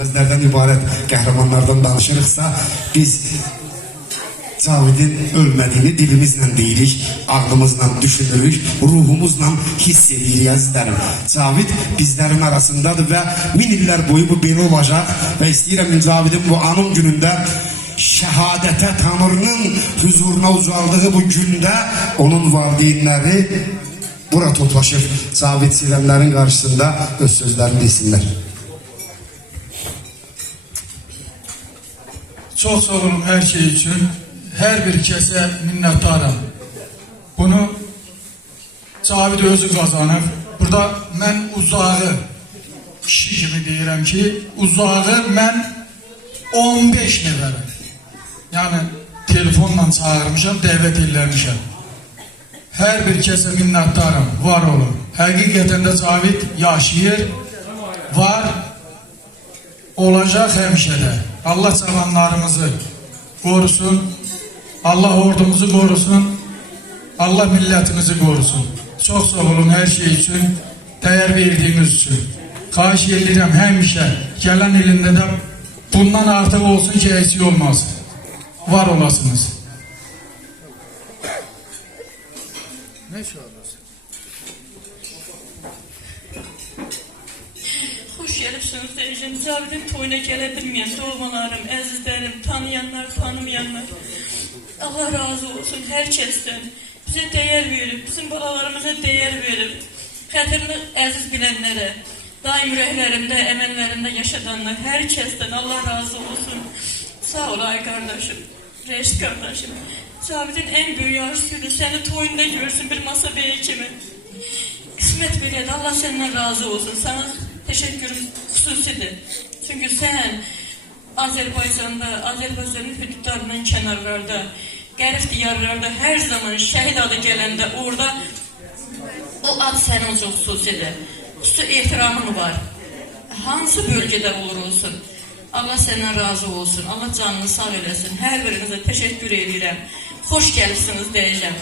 Özlərdən ibarət qəhrəmanlardan danışırıqsa, biz Cavidin ölmədiyini dilimizlə deyirik, ağlımızla düşünürük, ruhumuzla hiss edirik əzizlərim. Cavid bizlərin arasındadır və 1000 illər boyu bu belə olacaq və istəyirəm Cavidin bu anım günündə şəhadətə Tanrının huzuruna ucaldığı bu gündə onun valideynləri bura toplaşır. Cavid sevənlərin qarşısında öz sözlərini desinlər. Çox sağ olun hər şey üçün. Hər bir kəsə minnətdaram. Bunu Cavid özü qazanır. Burada mən uzağı kişi kimi deyirəm ki, uzağı mən 15 nəfərə. Yəni telefonla çağırmışam, dəvət eləmişəm. Hər bir kəsə minnətdaram, var olun. Həqiqətən də Cavid yaşayır, var, olacaq həmişə də. Allah cavanlarımızı qorusun, Allah ordumuzu qorusun, Allah millətimizi qorusun. Çox sağ olun hər şey üçün, dəyər verdiyiniz üçün. Xahiş edirəm həmişə, gələn ilində də bundan artıq olsun ki, eksik olmaz. Var olasınız. Ne şu anlasın? Hoş gəlibsiniz deyəcəm. Cavidin toyuna gələ bilməyən doğmalarım, əzizlərim, tanıyanlar, tanımayanlar. Allah razı olsun hər kəsdən. Bizə dəyər verib, bizim balalarımıza dəyər verib. Xətrini əziz bilənlərə, daim ürəklərində, əməllərində yaşadanlar, hər kəsdən Allah razı olsun. Sağ ol ay qardaşım, reis qardaşım. Cavidin en büyük arzusuydu, səni toyunda görsün bir masa beyi kimi. Qismət belədir, Allah səndən razı olsun. Sana teşekkürüm xüsusidir. Çünkü sen Azerbaycan'da, Azerbaycan'ın hüdudlarından kenarlarda, qərib diyarlarda her zaman şəhid adı gələndə orada o ad sənin üçün xüsusidir. Xüsusi ehtiramın var. Hansı bölgədə olur olsun. Allah səndən razı olsun. Allah canını sağ eləsin. Hər birinizə teşekkür edirəm. Xoş gəlirsiniz deyəcəm.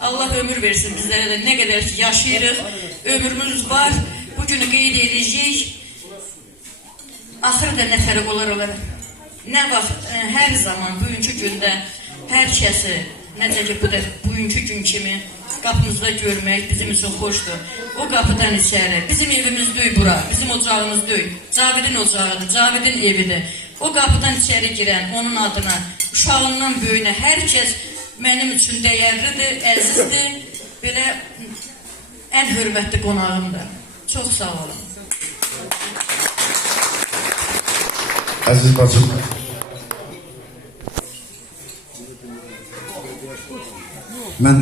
Allah ömür versin bizlərə də nə qədər ki yaşayırıq. Ömrümüz var. Bugünü qeyd edəcəyik. Axırı da nə fərq olar. Nə vaxt, hər zaman bugünkü gündə hər kəsi, necə ki bugünkü gün kimi qapımızda görmək bizim üçün xoşdur. O qapıdan içəri, bizim evimiz deyil bura, bizim ocağımız deyil. Cavidin ocağıdır, Cavidin evidir. O qapıdan içəri girən, onun adına, uşağından böyünə hər kəs mənim üçün dəyərlidir, əzizdir, belə ən hörmətli qonağımdır. Çox sağ olun. Əziz bacım, mən